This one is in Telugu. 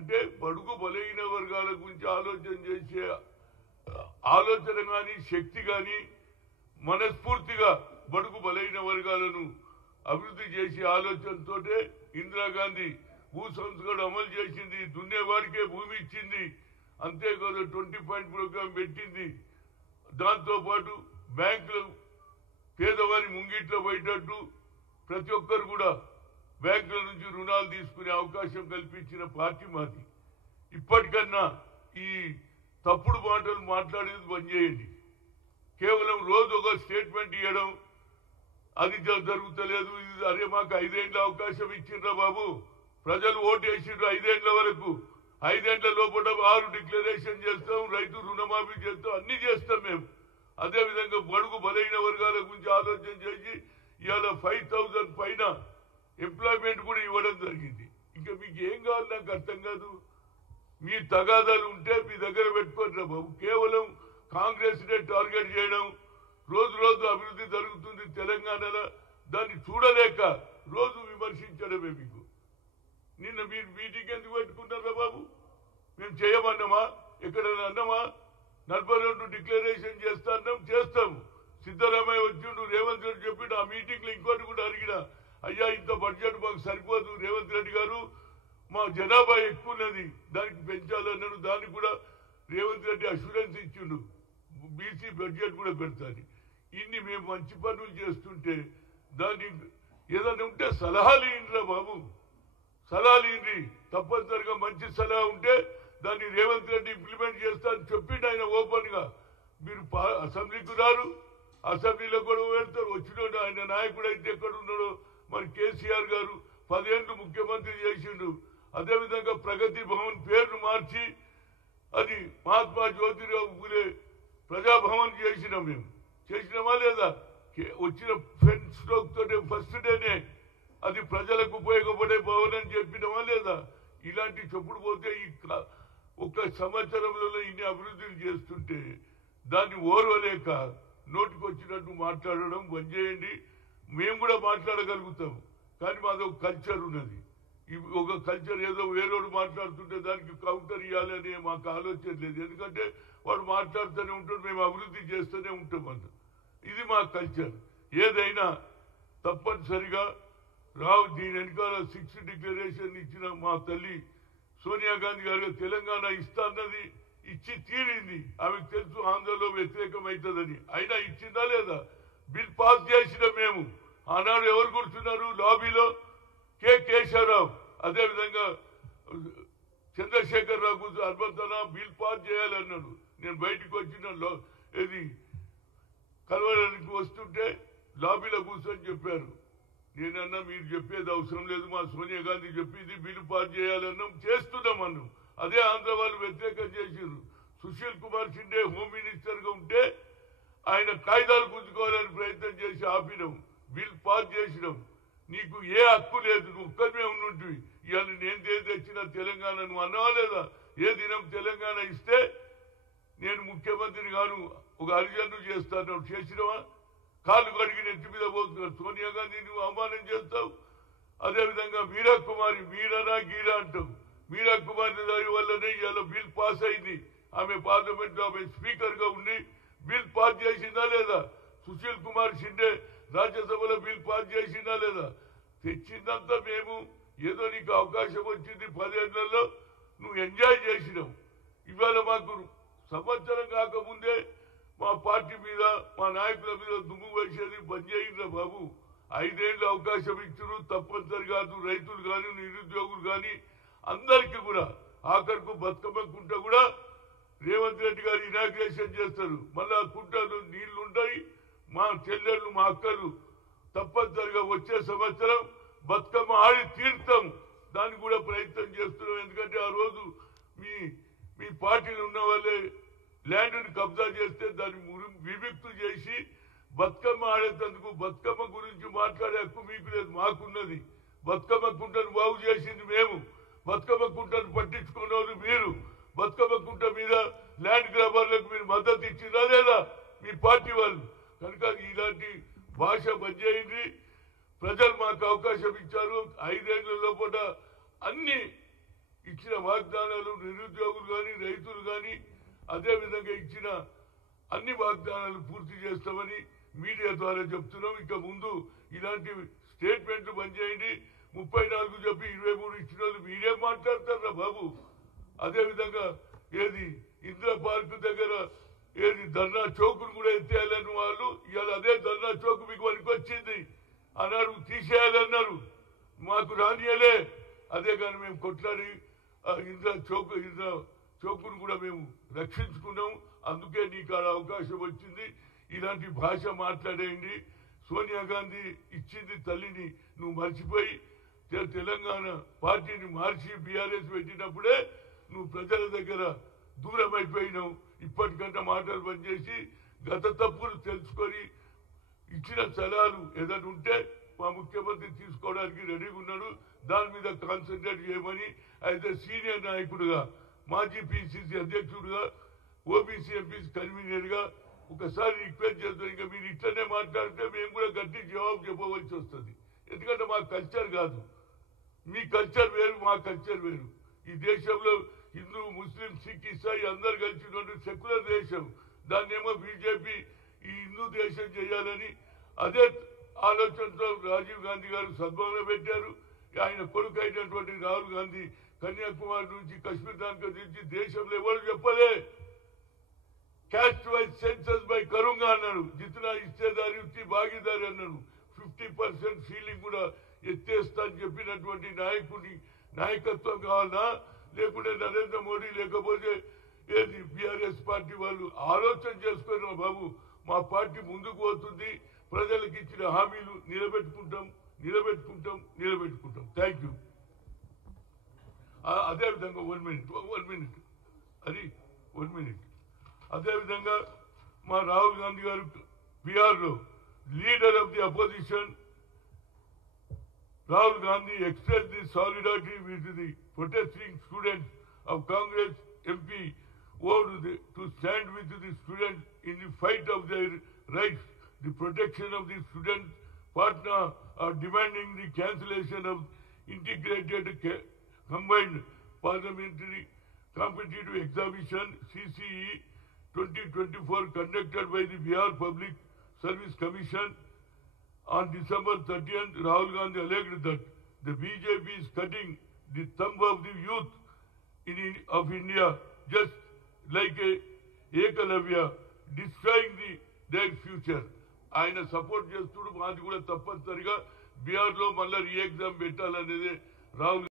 అంటే బడుగు బలహీన వర్గాల గురించి ఆలోచన చేసే ఆలోచన కానీ శక్తి కానీ మనస్ఫూర్తిగా బడుగు బలహీన వర్గాలను అభివృద్ధి చేసే ఆలోచనతోటే ఇందిరాగాంధీ భూ సంస్కరణ అమలు చేసింది, దున్నేవాడికే భూమి ఇచ్చింది, అంతేకాదు 20 పాయింట్ ప్రోగ్రాం పెట్టింది. దాంతోపాటు బ్యాంకులు పేదవారి ముంగిట్లో పోయేటట్టు ప్రతి ఒక్కరు కూడా బ్యాంకుల నుంచి రుణాలు తీసుకునే అవకాశం కల్పించిన పార్టీ మాది. ఇప్పటికన్నా ఈ తప్పుడు మాటలు మాట్లాడేది బంద్ చేయండి. కేవలం రోజు ఒక స్టేట్మెంట్ ఇవ్వడం అది జరుగుతలేదు. ఇది అరే మాకు 5 ఏళ్ల అవకాశం ఇచ్చిండ్రా బాబు, ప్రజలు ఓటు వేసిండ్రు 5 ఏళ్ల వరకు. 5 ఏళ్ల లోపల 6 డిక్లరేషన్ చేస్తాం, రైతు రుణమాఫీ చేస్తాం, అన్ని చేస్తాం మేము. అదేవిధంగా బడుగు బలహీన వర్గాల గురించి ఆలోచన చేసి ఇవాళ 5,000 పైన ఎంప్లాయ్మెంట్ కూడా ఇవ్వడం జరిగింది. ఇంకా మీకు ఏం కావాలి నాకు అర్థం కాదు. మీ తగాదాలు ఉంటే మీ దగ్గర పెట్టుకోండి బాబు. కేవలం కాంగ్రెస్ నే టార్గెట్ చేయడం, రోజు రోజు అభివృద్ధి జరుగుతుంది తెలంగాణలో, దాన్ని చూడలేక రోజు విమర్శించడమే మీకు. నిన్న మీరు మీటింగ్ ఎందుకు పెట్టుకున్నారా బాబు? మేము చేయమన్నామా? ఎక్కడైనా అన్నామా? 42 డిక్లరేషన్ చేస్తాము. సిద్ధరామయ్య వచ్చిండు, రేవంత్ రెడ్డి చెప్పిండు. ఆ మీటింగ్ లో ఇంకోటి కూడా అడిగిన, అయ్యా ఇంత బడ్జెట్ మాకు సరిపోదు రేవంత్ రెడ్డి గారు, మా జనాభా ఎక్కువ ఉన్నది, దానికి పెంచాలన్నాడు. దానికి కూడా రేవంత్ రెడ్డి అష్యూరెన్స్ ఇచ్చిండు, బీసీ బడ్జెట్ కూడా పెడతాను. ఇన్ని మేము మంచి పనులు చేస్తుంటే దాన్ని ఏదైనా ఉంటే సలహాలు ఇయ్యండిరా బాబు, సలహాలు ఇయ్యండి. తప్పనిసరిగా మంచి సలహా ఉంటే దాన్ని రేవంత్ రెడ్డి ఇంప్లిమెంట్ చేస్తా అని చెప్పిండు ఆయన ఓపెన్ గా. మీరు అసెంబ్లీకి రారు, అసెంబ్లీలో కూడా పెడతారు. వచ్చినోడు ఆయన నాయకుడు అయితే ఎక్కడ ఉన్నాడో మరి కేసీఆర్ గారు 10 ఏళ్లు ముఖ్యమంత్రి చేసిండు. అదేవిధంగా ప్రగతి భవన్ పేరును మార్చి అది మహాత్మా జ్యోతిరావు పూలే ప్రజాభవన్ చేసినాం. మేము చేసినామా లేదా? వచ్చిన ఫ్రెండ్ స్ట్రోక్ తోటే ఫస్ట్ డేనే అది ప్రజలకు ఉపయోగపడే భవన్ అని చెప్పినామా లేదా? ఇలాంటి చెప్పుడు పోతే ఈ ఒక సంవత్సరంలో ఇన్ని అభివృద్ధులు చేస్తుంటే దాన్ని ఓర్వలేక నోటికి వచ్చినట్టు మాట్లాడడం బంద్ చేయండి. మేము కూడా మాట్లాడగలుగుతాం, కానీ మాది ఒక కల్చర్ ఉన్నది. ఒక కల్చర్ ఏదో వేరేవాడు మాట్లాడుతుంటే దానికి కౌంటర్ ఇవ్వాలని మాకు ఆలోచన లేదు. ఎందుకంటే వాడు మాట్లాడుతూనే ఉంటాడు, మేము అభివృద్ధి చేస్తూనే ఉంటాం అన్న. ఇది మా కల్చర్. ఏదైనా తప్పనిసరిగా రావు. దీని వెనకాల 6 డిక్లరేషన్ ఇచ్చిన మా తల్లి సోనియా గాంధీ గారు తెలంగాణ ఇస్తా అన్నది ఇచ్చి తీరింది. ఆమెకు తెలుసు ఆంధ్రలో వ్యతిరేకమవుతుందని, అయినా ఇచ్చిందా లేదా? బిల్ పాస్ చేసిన మేము. ఆనాడు ఎవరు కూర్చున్నారు లాబీలో? కేశవరావు, అదేవిధంగా చంద్రశేఖర్ రావు కూర్చొని అర్బన్ బిల్ పాస్ చేయాలన్నాడు. నేను బయటకు వచ్చిన ఇది కలవడానికి వస్తుంటే లాబీలో కూర్చొని చెప్పారు. నేనన్నా మీరు చెప్పేది అవసరం లేదు, మా సోనియా గాంధీ చెప్పింది బిల్లు పాస్ చేయాలన్నాం, చేస్తున్నాం అన్నాం. అదే ఆంధ్ర వాళ్ళు వ్యతిరేకం చేసారు. సుశీల్ కుమార్ షిండే హోమ్ మినిస్టర్ గా ఉంటే ఆయన కాయిదాలు గుంజుకోవాలని ప్రయత్నం చేసి ఆపినాం, బిల్ పాస్ చేసినాం. నీకు ఏ హక్కు లేదు, నువ్వు ఒక్కరిమే ఉన్నట్టు. ఇవాళ నేను తెచ్చినా తెలంగాణ నువ్వు అన్నావా లేదా? ఏ దినం తెలంగాణ ఇస్తే నేను ముఖ్యమంత్రిని గాను ఒక హరిజను చేస్తాను చేసినవా? కాళ్ళు కడిగి నెత్తి మీద పోతున్నాడు. సోనియా గాంధీ నువ్వు అవమానం చేస్తావు. అదేవిధంగా మీరా కుమారి, మీరానా గీరా అంటావు. మీరా కుమారి దాని వల్లనే ఇవాళ బిల్ పాస్ అయింది. ఆమె పార్లమెంట్ లో ఆమె స్పీకర్ గా ఉండి బిల్ పాస్ చేసిందా లేదా? సుశీల్ కుమార్ షిండే రాజ్యసభలో బిల్ పాస్ చేసిందా లేదా? తెచ్చిందంతా మేము. ఏదో నీకు అవకాశం వచ్చింది 10 ఏళ్లలో, నువ్వు ఎంజాయ్ చేసినావు. ఇవాళ మాకు సంవత్సరం కాకముందే మా పార్టీ మీద మా నాయకుల మీద దుమ్ము వేసేది బంద్ చేయండి బాబు. 5 ఏళ్ళు అవకాశం ఇచ్చారు, తప్పనిసరి కాదు. రైతులు కానీ నిరుద్యోగులు కానీ అందరికీ కూడా ఆఖరికి బతుకమ్మ కుంట కూడా రేవంత్ రెడ్డి గారు ఇనాగ్రేషన్ చేస్తారు. మళ్ళా కుంటలు నీళ్లు ఉంటాయి. మా చెల్లెళ్ళు మా అక్కలు తప్పనిసరిగా వచ్చే సంవత్సరం బతుకమ్మ ఆడి తీర్థం. దానికి కూడా ప్రయత్నం చేస్తున్నాం. ఎందుకంటే ఆ రోజు మీ పార్టీలు ఉన్న వాళ్ళే ల్యాండ్ని కబ్జా చేస్తే దాన్ని విముక్తి చేసి బతుకమ్మ ఆడేందుకు బతుకమ్మ గురించి మాట్లాడే హక్కు మీకు లేదు, మాకున్నది. బతుకమ్మ కుంటను బాగు చేసింది మేము, బతుకమ్మ కుంటను పట్టించుకున్న వాళ్ళు మీరు. బతుకమ్మ కుంట మీద ల్యాండ్ గ్రాబర్లకు మీరు మద్దతు ఇచ్చిందా లేదా మీ పార్టీ వాళ్ళు? కనుక ఇలాంటి భాష బంద్ చేయండి. ప్రజలు మాకు అవకాశం ఇచ్చారు. 5 ఏళ్ల లోపల అన్ని ఇచ్చిన వాగ్దానాలు నిరుద్యోగులు కానీ రైతులు కానీ అదేవిధంగా ఇచ్చిన అన్ని వాగ్దానాలు పూర్తి చేస్తామని మీడియా ద్వారా చెప్తున్నాం. ఇక ముందు ఇలాంటి స్టేట్మెంట్లు బంద్ చేయండి. 34 చెప్పి 23 ఇచ్చిన వాళ్ళు మీరేం మాట్లాడతారా బాబు? అదేవిధంగా ఏది ఇందిరా పార్క్ దగ్గర ఏది ధర్నా చౌకును కూడా ఎత్తేయాలని వాళ్ళు ఇవాళ అదే ధర్నా చౌక్ మీకు వరకు వచ్చింది అన్నారు, తీసేయాలన్నారు, మాకు రానియలే. అదే కానీ మేము కొట్లాడి ఇందిరా చౌకును కూడా మేము రక్షించుకున్నాం. అందుకే నీకు ఆ అవకాశం వచ్చింది. ఇలాంటి భాష మాట్లాడేయండి. సోనియా గాంధీ ఇచ్చింది తల్లిని నువ్వు మర్చిపోయి తెలంగాణ పార్టీని మార్చి బీఆర్ఎస్ పెట్టినప్పుడే నువ్వు ప్రజల దగ్గర దూరం అయిపోయినావు. ఇప్పటికంటే మాటలు పనిచేసి గత తప్పులు తెలుసుకొని ఇచ్చిన సలహాలు ఏదైనా ఉంటే మా ముఖ్యమంత్రి తీసుకోవడానికి రెడీగా ఉన్నాడు. దాని మీద కాన్సన్ట్రేట్ చేయమని అయితే సీనియర్ నాయకుడుగా మాజీ పిసిసి అధ్యక్షుడుగా ఓబీసీ ఎంపీసీ కన్వీనర్ గా ఒకసారి రిక్వెస్ట్ చేస్తాం. ఇంకా మీరు ఇట్లనే మాట్లాడితే మేము కూడా గట్టి జవాబు చెప్పవలసి వస్తుంది. ఎందుకంటే మా కల్చర్ కాదు, మీ కల్చర్ వేరు, మా కల్చర్ వేరు. ఈ దేశంలో హిందూ ముస్లిం సిక్ ఇసాయి అందరు కలిసి సెక్యులర్ దేశం. దాన్ని ఏమో బీజేపీ ఈ హిందూ దేశం చేయాలని అదే ఆలోచనతో రాజీవ్ గాంధీ గారు సద్భవనం పెట్టారు. ఆయన కొడుకు అయినటువంటి రాహుల్ గాంధీ కన్యాకుమారి నుంచి కశ్మీర్ దానికి దించి దేశంలో ఎవరు చెప్పలే క్యాస్ట్ వైజ్ సెన్సస్ బై కరుంగా అన్నాడు. జితనా ఇచ్చేదారి వచ్చి భాగీదారి అన్నాడు. 50% ఫీలింగ్ కూడా ఎత్తేస్తా అని చెప్పినటువంటి నాయకుడి నాయకత్వం కావాలా? లేకుంటే నరేంద్ర మోడీ లేకపోతే ఏది బీఆర్ఎస్ పార్టీ వాళ్ళు ఆలోచన చేసుకున్న బాబు మా పార్టీ ముందుకు పోతుంది, ప్రజలకు ఇచ్చిన హామీలు నిలబెట్టుకుంటాం. Thank you. అదేవిధంగా 1 మినిట్ అదేవిధంగా మా రాహుల్ గాంధీ గారు బీహార్లో leader of the opposition Rahul Gandhi expressed his solidarity with the protesting students of Congress MP vowed to stand with the students in the fight of their rights. The protection of the student partner are demanding the cancellation of integrated combined parliamentary competitive examination CCE 2024 conducted by the Bihar Public Service Commission. On December 30th, Rahul Gandhi alleged that the BJP is cutting the thumb of the youth of India, just like a Ekalavya, destroying their future. ఆయన సపోర్ట్ చేస్తుడు మాది కూడా తప్పనిసరిగా బీహార్లో మళ్ళీ రీ ఎగ్జామ్ పెట్టాలనేది రాహుల్